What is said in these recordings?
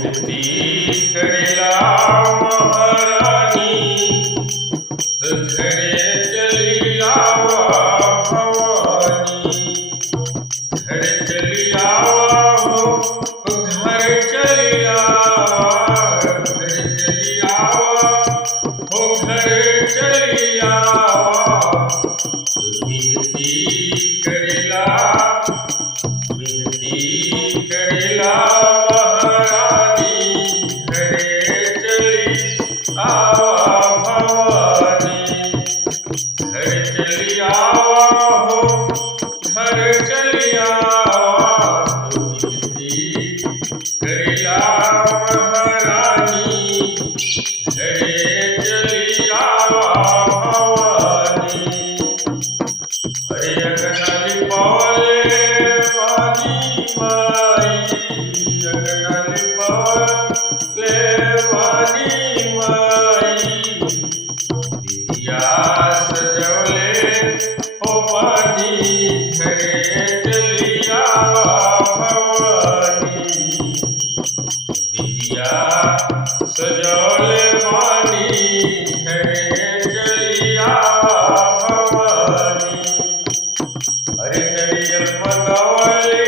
विनती करेला महारानी, घरे चली आवा भवानी, घर चली आवा हो, घर चली आवा, घर चली आवा हो, घर चली आवा। विनती करेला महारानी, घरे चली आवा भवानी, घर चली आवा हो, घर चली आवा। विनती करेला महारानी, घरे चली आवा भवानी। हरे अंगनाली पावले वाली माई, अंगनाली पावले वाली माई, विद्या सजवले हो पानी, घरे चली आवा भवानी, विद्या सजवले पानी, घरे चली आवा भवानी। अरे नरियल मंगावले,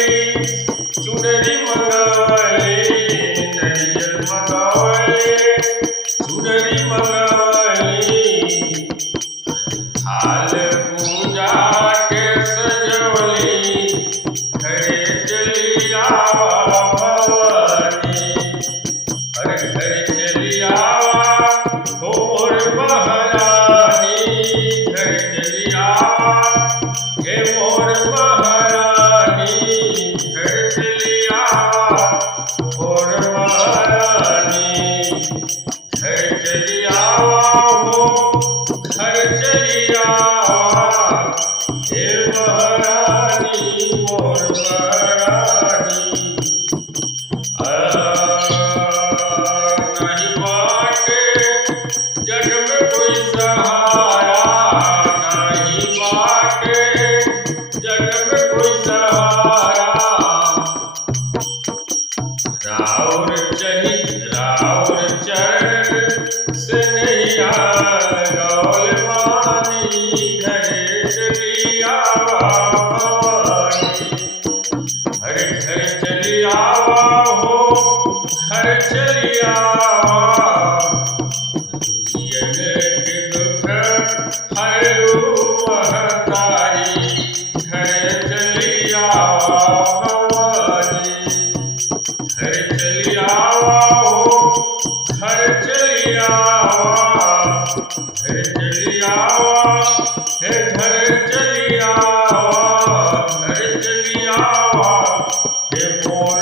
चुनरी मंगावले, नरियल मंगावले, चुनरी मंगावले, थाल पूजा के सजवले, घरे चली आवा भवानी। अरे घर चली आवा हो मोर महारानी, घर चली आवा हे मोर महारानी, घर चली आवा मोर महारानी, घर चली आवा हो, घर चली आवा हे महारानी, मोर महारानी। नहीं बाटे जग में कोई सहारा, नहीं बाटे जग में कोई सहारा, राउर चरण से नहीं गौल मानी, घरे चली आवा भवानी। हरे घर चली आवा हो, घर चली आवा, दुखियन के दुख हरलू महतारी, घर चली आवा भवानी, घर चली आवा हो, घर चली आवा, घर चली आवा हे घर चली आवा, घर चली आवा हे मोर